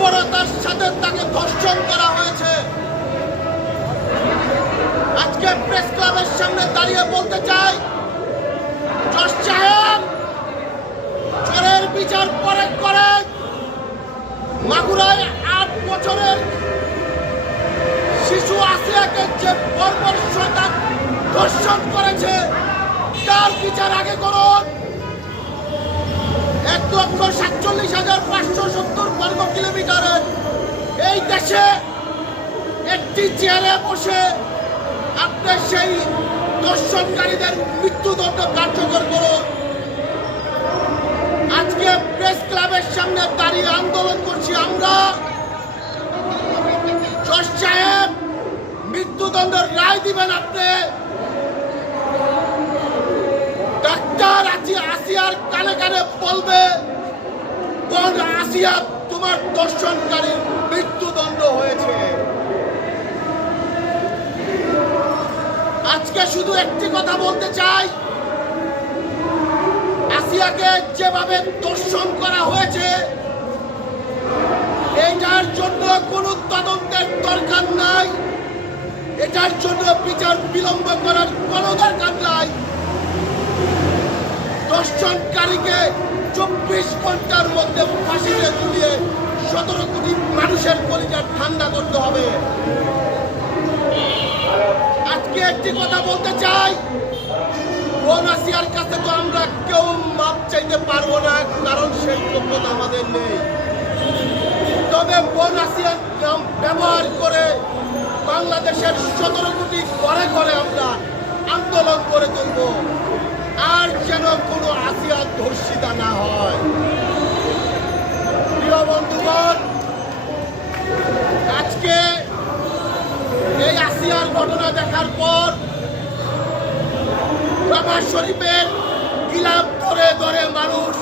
বর্বরতার সাথে তাকে ধর্ষণ করা হয়েছে। আজকে প্রেস ক্লাবের সামনে দাঁড়িয়ে বলতে চাই, জজ সাহেব চোরের বিচার পরে করেন। মাগুরায় 8 বছরের শিশু আসিয়াকে যে বর্বর শয়তান ধর্ষণ করেছে তার বিচার আগে করুন। 1,47,570 বর্গ কিলোমিটারের এই দেশে একটি চেয়ারে বসে আপনি সেই ধর্ষণকারীদের মৃত্যুদণ্ড কার্যকর করুন। আজকে প্রেস ক্লাবের সামনে দাঁড়িয়ে আন্দোলন করছি আমরা। জজ সাহেব মৃত্যুদণ্ডের রায় দিবেন আপনি। ডাক্তার আসিয়ার কানে কানে বলবে, কোন আসিয়া তোমার ধর্ষণকারীর মৃত্যুদণ্ড হয়েছে। আজকে শুধু একটি কথা বলতে চাই, আসিয়াকে যেভাবে ধর্ষণ করা হয়েছে এটার জন্য কোনো তদন্তের দরকার নাই, এটার জন্য বিচার বিলম্ব করার কোনো দরকার নাই। ধর্ষণকারীকে 24 ঘন্টার মধ্যে ফাঁসিতে ঝুলিয়ে 17 কোটি মানুষের কলিজা ঠান্ডা করতে হবে। আজকে একটি কথা বলতে চাই, বোন আসিয়ার কাছে তো আমরা কেউ মাপ চাইতে পারবো না, কারণ সেই যোগ্যতা আমাদের নেই। তবে বোন আসিয়ার নাম ব্যবহার করে বাংলাদেশের 17 কোটি ঘরে ঘরে আমরা আন্দোলন করে তুলব, আর যেন কোনো আসিয়া ধর্ষিতা না হয়। প্রিয় বন্ধুগণ, আজকে এই আসিয়ার ঘটনা দেখার পর কাবা শরীফের গিলাফ ধরে ধরে মানুষ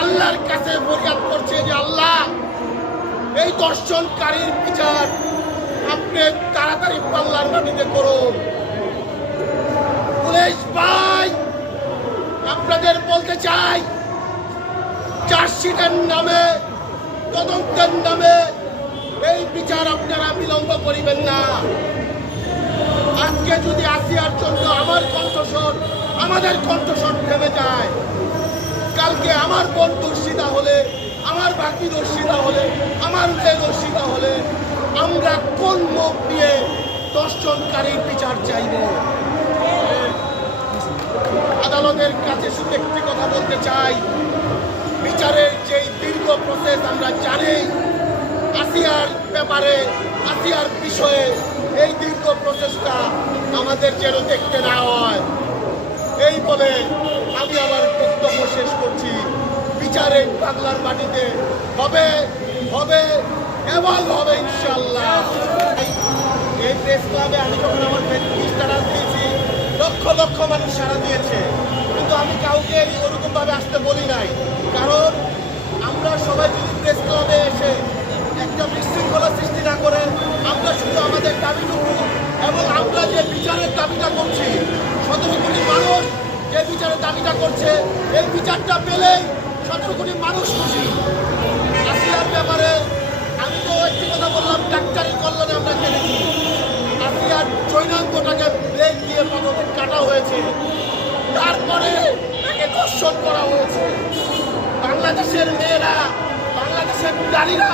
আল্লাহর কাছে ফরিয়াদ করছে যে আল্লাহ, এই ধর্ষণকারীর বিচার আপনি তাড়াতাড়ি বাংলার মাটিতে করুন। পুলিশ ভাই, আপনাদের বলতে চাই, চার্জশিটের নামে, তদন্তের নামে এই বিচার আপনারা বিলম্ব করিবেন না। আজকে যদি আসিয়ার জন্য আমাদের কণ্ঠস্বর থেমে যায়, কালকে আমার বোন ধর্ষিতা হলে, আমার বাকি ধর্ষিতা হলে, আমার মেয়ে ধর্ষিতা হলে আমরা কোন মুখ নিয়ে ধর্ষণকারীর বিচার চাইব? আদালতের কাছে শুধু একটি কথা বলতে চাই, বিচারের যেই দীর্ঘ প্রসেস আমরা জানি, আসিয়ার ব্যাপারে, আসিয়ার বিষয়ে এই দীর্ঘ প্রসেসটা আমাদের যেন দেখতে না হয়, এই বলে আমি আমার বক্তব্য শেষ করছি। বিচারে বাংলার মাটিতে হবে হবে এবং হবে ইনশাল্লাহ। এই প্রেস ক্লাবে আমি যখন আমার ফেসবুক স্ট্যাটাস দিয়েছি, লক্ষ লক্ষ মানুষ সাড়া দিয়েছে, কিন্তু আমি কাউকে ওরকমভাবে আসতে বলি নাই, কারণ আমরা সবাই যদি প্রেস ক্লাবে এসে একটা বিশৃঙ্খলা সৃষ্টি না করে আমরা শুধু আমাদের দাবিটুকু এবং আমরা যে বিচারের দাবিটা করছি, 17 কোটি মানুষ যে বিচারের দাবিটা করছে, এই বিচারটা পেলেই 17 কোটি মানুষ খুশি। আসিয়ার ব্যাপারে আমি তো একটি কথা বললাম, ডাক্তারি কল্যাণে আমরা জেনেছি আসিয়ার জৈনাঙ্গটাকে ব্রেক দিয়ে প্রথমে কাটা হয়েছে, তারপরে তাকে ধর্ষণ করা হয়েছে। বাংলাদেশের মেয়েরা, বাংলাদেশের নারীরা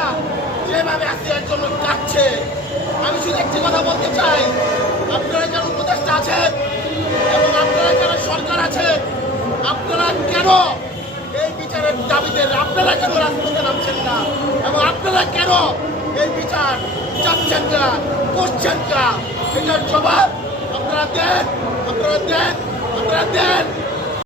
যেভাবে আসিয়ার জন্য কাটছে, আমি শুধু একটি কথা বলতে চাই, আপনারা যারা উপদেষ্টা আছেন এবং আপনারা যারা সরকার আছেন, আপনারা কেন এই বিচারের দাবিতে আপনারা কেন রাজপথে নামছেন না, এবং আপনারা কেন এই বিচার চাচ্ছেন না, করছেন না, এটার জবাব আপনারা দেন, আপনারা দেন, আপনারা দেন।